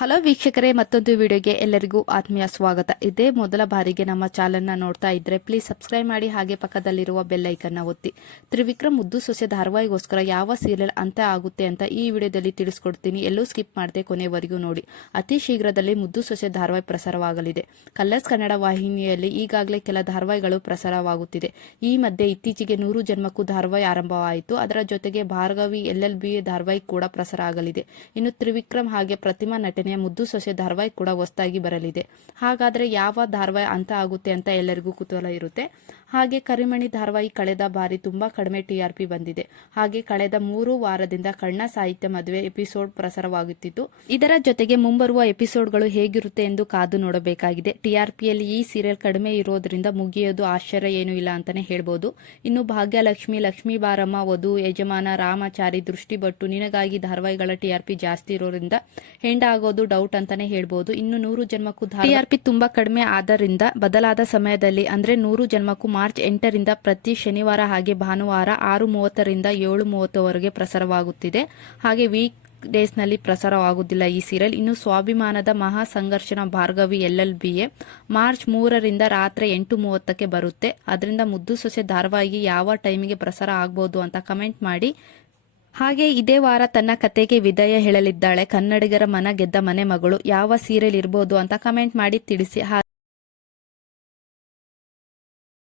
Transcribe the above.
Hello ವೀಕ್ಷಕರೇ, ಮತ್ತೊಂದು ವಿಡಿಯೋಗೆ ಎಲ್ಲರಿಗೂ ಆತ್ಮೀಯ ಸ್ವಾಗತ. ಇದೇ ಮೊದಲ ಬಾರಿಗೆ ನಮ್ಮ ಚಾನಲ್ನ ನೋಡ್ತಾ ಇದ್ರೆ ಪ್ಲೀಸ್ ಸಬ್ಸ್ಕ್ರೈಬ್ ಮಾಡಿ, ಹಾಗೆ ಪಕ್ಕದಲ್ಲಿರುವ ಬೆಲ್ ಐಕನ್ನ ಒತ್ತಿ. ತ್ರಿವಿಕ್ರಮ್ ಮುದ್ದು ಸೊಸೆ ಧಾರಾವಾಹಿಗೋಸ್ಕರ ಯಾವ ಸೀರಿಯಲ್ ಅಂತ ಆಗುತ್ತೆ ಅಂತ ಈ ವಿಡಿಯೋದಲ್ಲಿ ತಿಳಿಸ್ಕೊಡ್ತೀನಿ. ಎಲ್ಲೂ ಸ್ಕಿಪ್ ಮಾಡದೆ ಕೊನೆವರೆಗೂ ನೋಡಿ. ಅತಿ ಶೀಘ್ರದಲ್ಲಿ ಮುದ್ದು ಸೊಸೆ ಧಾರಾವಾಹಿ ಪ್ರಸಾರವಾಗಲಿದೆ. ಕಲ್ಲರ್ಸ್ ಕನ್ನಡ ವಾಹಿನಿಯಲ್ಲಿ ಈಗಾಗಲೇ ಕೆಲ ಧಾರಾವಾಹಿಗಳು ಪ್ರಸಾರವಾಗುತ್ತಿದೆ. ಈ ಮಧ್ಯೆ ಇತ್ತೀಚೆಗೆ ನೂರು ಜನ್ಮಕ್ಕೂ ಧಾರಾವಾಹಿ ಆರಂಭವಾಯಿತು. ಅದರ ಜೊತೆಗೆ ಭಾರ್ಗವಿ, ಎಲ್ ಎಲ್ ಕೂಡ ಪ್ರಸಾರ ಆಗಲಿದೆ. ಇನ್ನು ತ್ರಿವಿಕ್ರಮ್ ಹಾಗೆ ಪ್ರತಿಮಾ ನಟನೆಯ ಮುದ್ದು ಸೊಸೆ ಧಾರಾವಾಹಿ ಕೂಡ ಹೊಸದಾಗಿ ಬರಲಿದೆ. ಹಾಗಾದ್ರೆ ಯಾವ ಧಾರವಾಹಿ ಅಂತ ಆಗುತ್ತೆ ಅಂತ ಎಲ್ಲರಿಗೂ ಕುತೂಹಲ ಇರುತ್ತೆ. ಹಾಗೆ ಕರಿಮಣಿ ಧಾರಾವಾಹಿ ಕಳೆದ ಬಾರಿ ತುಂಬಾ ಕಡಿಮೆ ಟಿಆರ್ಪಿ ಬಂದಿದೆ. ಹಾಗೆ ಕಳೆದ ಮೂರು ವಾರದಿಂದ ಕಣ್ಣ ಸಾಹಿತ್ಯ ಮದುವೆ ಎಪಿಸೋಡ್ ಪ್ರಸಾರವಾಗುತ್ತಿತ್ತು. ಇದರ ಜೊತೆಗೆ ಮುಂಬರುವ ಎಪಿಸೋಡ್ಗಳು ಹೇಗಿರುತ್ತೆ ಎಂದು ಕಾದು ನೋಡಬೇಕಾಗಿದೆ. ಟಿಆರ್ಪಿಯಲ್ಲಿ ಈ ಸೀರಿಯಲ್ ಕಡಿಮೆ ಇರೋದ್ರಿಂದ ಮುಗಿಯೋದು ಆಶ್ಚರ್ಯ ಏನೂ ಇಲ್ಲ ಅಂತಾನೆ ಹೇಳ್ಬೋದು. ಇನ್ನು ಭಾಗ್ಯಲಕ್ಷ್ಮಿ, ಲಕ್ಷ್ಮೀ ಬಾರಮ್ಮ, ವಧು, ಯಜಮಾನ, ರಾಮಾಚಾರಿ ದೃಷ್ಟಿಭಟ್ಟು ನಿನಗಾಗಿ ಧಾರಾವಾಹಿಗಳ ಟಿಆರ್ಪಿ ಜಾಸ್ತಿ ಇರೋದ್ರಿಂದ ಹೆಂಡ ಆಗೋದು ಡೌಟ್ ಅಂತಾನೆ ಹೇಳ್ಬೋದು. ಇನ್ನು ನೂರು ಜನ್ಮಕ್ಕೂ ಟಿಆರ್ಪಿ ತುಂಬಾ ಕಡಿಮೆ ಆದ್ದರಿಂದ ಬದಲಾದ ಸಮಯದಲ್ಲಿ, ಅಂದ್ರೆ ನೂರು ಜನ್ಮಕ್ಕೂ ಮಾರ್ಚ್ ಎಂಟರಿಂದ ಪ್ರತಿ ಶನಿವಾರ ಹಾಗೆ ಭಾನುವಾರ ಆರು ಮೂವತ್ತರಿಂದ ಏಳು ಮೂವತ್ತವರೆಗೆ ಪ್ರಸಾರವಾಗುತ್ತಿದೆ. ಹಾಗೆ ವೀಕ್ ಡೇಸ್ನಲ್ಲಿ ಪ್ರಸಾರವಾಗುವುದಿಲ್ಲ ಈ ಸೀರಿಯಲ್ ಇನ್ನು ಸ್ವಾಭಿಮಾನದ ಮಹಾ ಸಂಘರ್ಷಣ ಭಾರ್ಗವಿ ಎಲ್ ಎಲ್ ಬಿ ಎ ಮಾರ್ಚ್ ಮೂರರಿಂದ ರಾತ್ರಿ ಎಂಟು ಮೂವತ್ತಕ್ಕೆ ಬರುತ್ತೆ. ಅದರಿಂದ ಮುದ್ದು ಸೊಸೆ ಧಾರಾವಾಹಿ ಯಾವ ಟೈಮಿಗೆ ಪ್ರಸಾರ ಆಗ್ಬೋದು ಅಂತ ಕಮೆಂಟ್ ಮಾಡಿ ಹಾಗೆ ಇದೇ ವಾರ ತನ್ನ ಕತೆಗೆ ವಿದಾಯ ಹೇಳಲಿದ್ದಾಳೆ. ಕನ್ನಡಿಗರ ಮನ ಗೆದ್ದ ಮನೆ ಮಗಳು ಯಾವ ಸೀರಿಯಲ್ ಇರ್ಬೋದು ಅಂತ ಕಮೆಂಟ್ ಮಾಡಿ ತಿಳಿಸಿ.